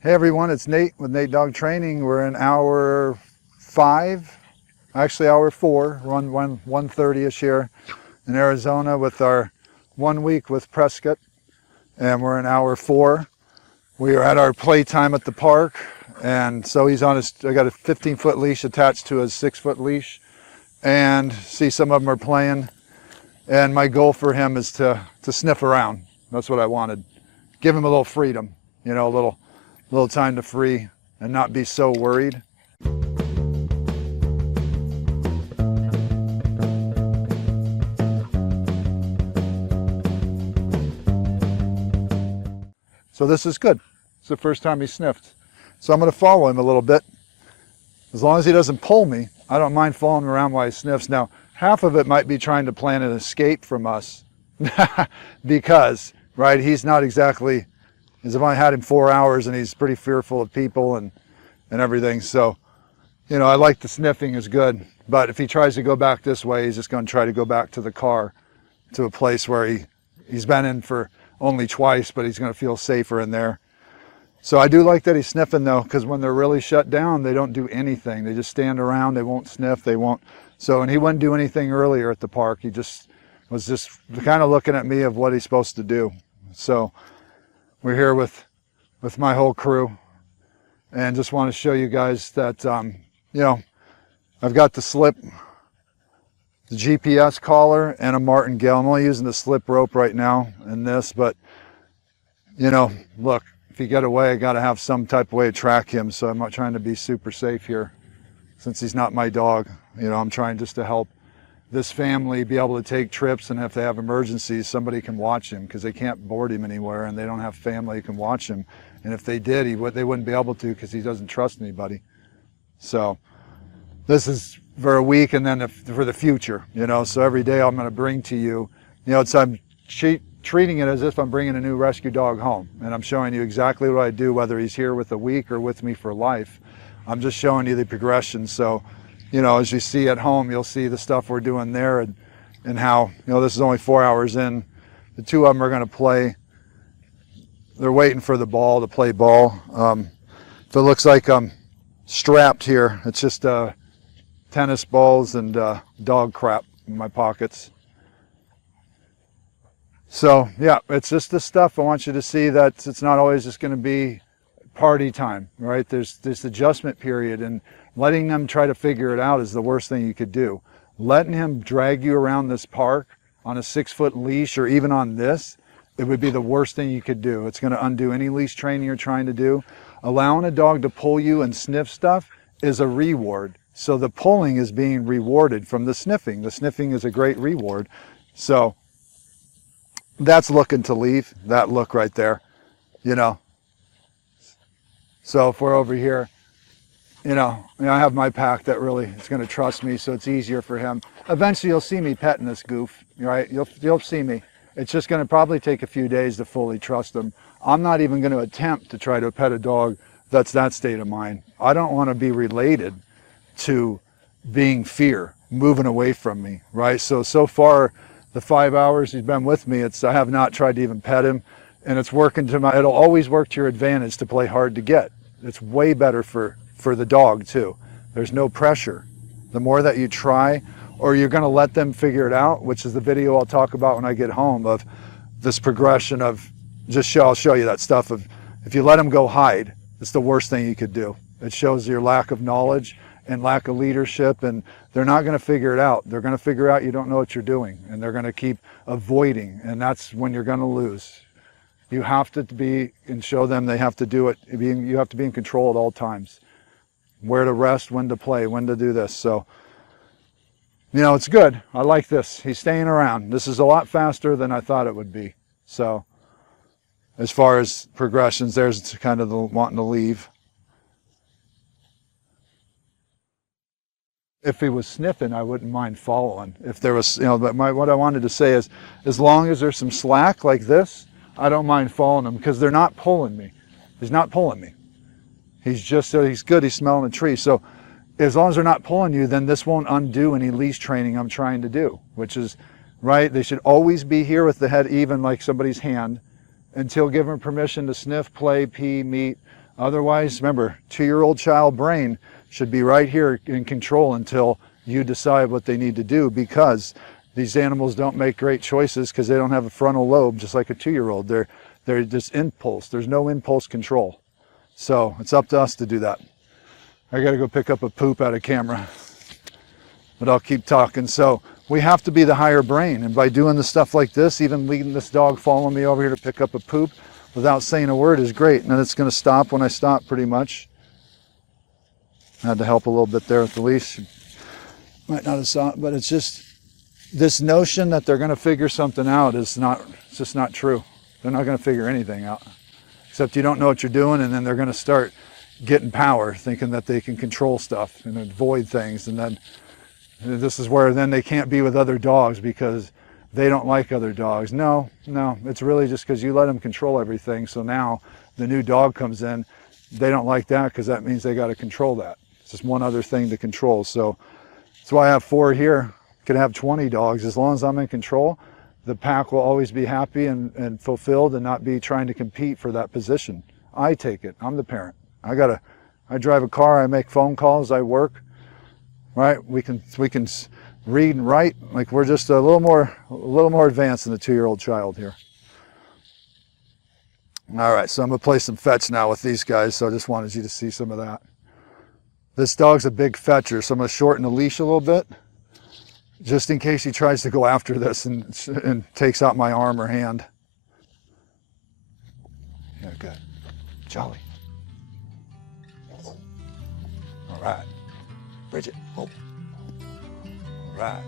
Hey everyone, it's Nate with Nate Dog Training. We're in hour 5, actually hour 4, we're on 1:30ish here in Arizona with our 1 week with Prescott, and we're in hour 4. We are at our playtime at the park, and so he's on his, I got a 15-foot leash attached to his 6-foot leash, and see some of them are playing, and my goal for him is to sniff around. That's what I wanted. Give him a little freedom, you know, a little time to free and not be so worried. So this is good. It's the first time he sniffed. So I'm going to follow him a little bit. As long as he doesn't pull me, I don't mind following him around while he sniffs. Now, half of it might be trying to plan an escape from us because, right, he's not exactly, because I've only had him 4 hours and he's pretty fearful of people and everything. So, you know, I like the sniffing is good. But if he tries to go back this way, he's just going to try to go back to the car, to a place where he's been in for only twice, but he's going to feel safer in there. So I do like that he's sniffing though, because when they're really shut down, they don't do anything. They just stand around, they won't sniff, they won't. So, and he wouldn't do anything earlier at the park. He just was just kind of looking at me of what he's supposed to do. So we're here with my whole crew, and just want to show you guys that, you know, I've got the slip, the GPS collar, and a martingale. I'm only using the slip rope right now in this, but, you know, look, if you get away, I got to have some type of way to track him, so I'm not trying to be super safe here. Since he's not my dog, you know, I'm trying just to help this family be able to take trips, and if they have emergencies, somebody can watch him, because they can't board him anywhere and they don't have family who can watch him. And if they did, they wouldn't be able to, because he doesn't trust anybody. So this is for a week, and then for the future, you know. So every day I'm going to bring to you, you know, I'm treating it as if I'm bringing a new rescue dog home, and I'm showing you exactly what I do, whether he's here with a week or with me for life. I'm just showing you the progression. So, you know, as you see at home, you'll see the stuff we're doing there, and how, you know, this is only 4 hours in. The 2 of them are going to play. They're waiting for the ball to play ball. If it looks like I'm strapped here, it's just tennis balls and dog crap in my pockets. So yeah, it's just the stuff. I want you to see that it's not always just going to be party time, right? There's this adjustment period, and letting them try to figure it out is the worst thing you could do. Letting him drag you around this park on a 6-foot leash, or even on this, it would be the worst thing you could do. It's going to undo any leash training you're trying to do. Allowing a dog to pull you and sniff stuff is a reward. So the pulling is being rewarded from the sniffing. The sniffing is a great reward. So that's looking to leave, that look right there, you know. So if we're over here, you know, I have my pack that really is going to trust me, so it's easier for him. Eventually you'll see me petting this goof, right? You'll see me. It's just going to probably take a few days to fully trust him. I'm not even going to attempt to try to pet a dog that's that state of mind. I don't want to be related to being fear, moving away from me, right? So far, the 5 hours he's been with me, I have not tried to even pet him, and it's working to it'll always work to your advantage to play hard to get. It's way better for the dog too. There's no pressure. The more that you try, or you're going to let them figure it out, which is the video I'll talk about when I get home, of this progression of I'll show you that stuff of, if you let them go hide, it's the worst thing you could do. It shows your lack of knowledge and lack of leadership, and they're not going to figure it out. They're going to figure out you don't know what you're doing, and they're going to keep avoiding, and that's when you're going to lose. You have to be, and show them they have to do it. You have to be in control at all times. Where to rest, when to play, when to do this. So, you know, it's good. I like this. He's staying around. This is a lot faster than I thought it would be. So, as far as progressions, there's kind of the wanting to leave. If he was sniffing, I wouldn't mind following. If there was, you know, but what I wanted to say is, as long as there's some slack like this, I don't mind following him, because they're not pulling me. He's not pulling me. He's just, he's good, he's smelling a tree. So as long as they're not pulling you, then this won't undo any leash training I'm trying to do, which is, right, they should always be here with the head even like somebody's hand, until given permission to sniff, play, pee, meet, Otherwise, remember, 2-year-old child brain should be right here in control until you decide what they need to do, because these animals don't make great choices because they don't have a frontal lobe, just like a 2-year-old. They're just impulse. There's no impulse control. So it's up to us to do that. I got to go pick up a poop out of camera, but I'll keep talking. So we have to be the higher brain. And by doing the stuff like this, even leading this dog following me over here to pick up a poop without saying a word is great. And then it's going to stop when I stop, pretty much. I had to help a little bit there with the leash. Might not have stopped, but it's just this notion that they're going to figure something out is not, it's just not true. They're not going to figure anything out, except you don't know what you're doing, and then they're going to start getting power, thinking that they can control stuff and avoid things. And then this is where then they can't be with other dogs because they don't like other dogs. No, it's really just because you let them control everything. So now the new dog comes in, they don't like that because that means they got to control that. It's just one other thing to control. So that's why I have 4 here. Could have 20 dogs. As long as I'm in control, the pack will always be happy and fulfilled and not be trying to compete for that position. I take it. I'm the parent. I drive a car, I make phone calls, I work, right? We can read and write. Like, we're just a little more advanced than the 2-year-old child here. All right, so I'm gonna play some fetch now with these guys. So I just wanted you to see some of that. This dog's a big fetcher, so I'm gonna shorten the leash a little bit, just in case he tries to go after this and takes out my arm or hand. Yeah, good. Jolly. All right. Bridget. Oh. All right.